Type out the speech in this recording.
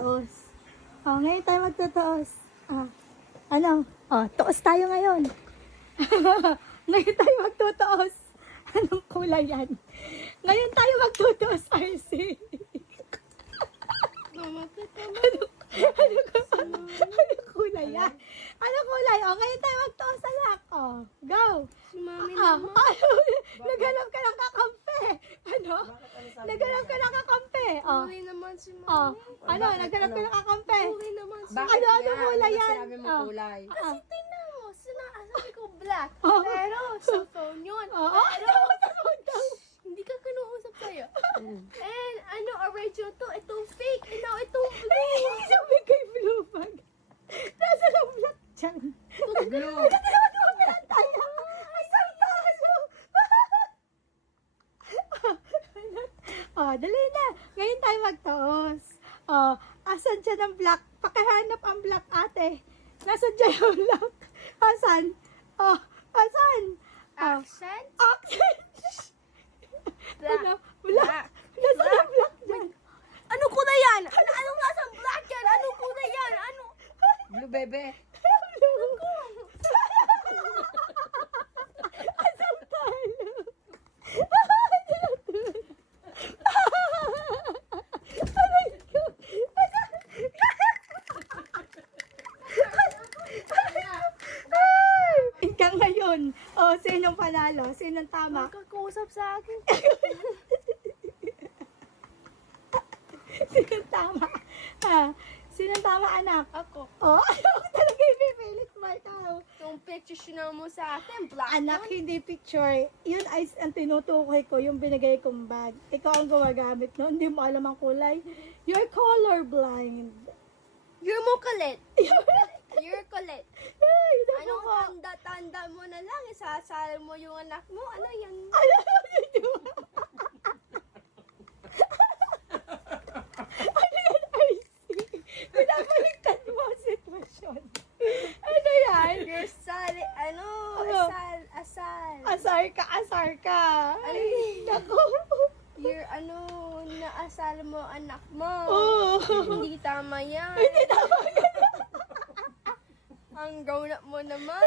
magtutuos. Ngayon tayo magtutuos. Ano? Tuos tayo ngayon. Ngayon tayo magtutuos. Anong kulay yan? Ngayon tayo magtutuos, RC. Mama, tama. Anong kulay yan? Anong kulay? Ngayon tayo magtuos, anak. Go. Si Mami Ano? naman. Naghanap ka ng kakampi. Ano? Naghanap ka ng kakampi. Kulay naman si Mami. Ano? Naghanap ka ng kakampi. Kulay naman si Bakit Ano yan? kulay yan? Sinabi mo kulay. Kasi tingnan mo, sabi ko black. Oh. Pero sa phone yun. Ano? Hindi ka kinuusap sa'yo. And ano, original to, itong fake. And now itong blue. Sabi kay Blue Bag. Nasa lang black dyan. Blue. Ano naman mo tayo? Isang taso. Dali na. Ngayon tayo magtaos. Asan dyan ang black? Pakihanap ang black, ate. Nasaan dyan yung black? Asan? Asan? Accent. Accent. Black. Ano? Black. Nasaan yung black dyan? Ano kulay yan? Anong nasa black yan? Anong kulay yan? Ano? Blue bebe. Asam talo. Aray ko. Hanggang ngayon. Sinong panalo? Sinong tama? Kakausap sa akin. Sinong tama? Sinong tama, anak? Ako. Ako talaga ipipilit mo ikaw. Yung picture sinama mo sa akin, black Anak, yun. hindi picture. Yun ay ang tinutukoy ko, yung binigay kong bag. Ikaw ang gumagamit no? Hindi mo alam ang kulay. You're colorblind. You're mo kulit. You're kulit. Ay, naku Anong po. tanda-tanda mo na lang, isasal mo yung anak mo, ano yan? Ano yun? Ano yan, RC? Pinabaliktad mo ang sitwasyon. Ano yan? You're sali, ano, Ano? asal. Asar ka. Ay, naku. You're ano, naasal mo anak mo. Oh. Hindi tama yan. Hindi tama yan. Ang grown up mo naman.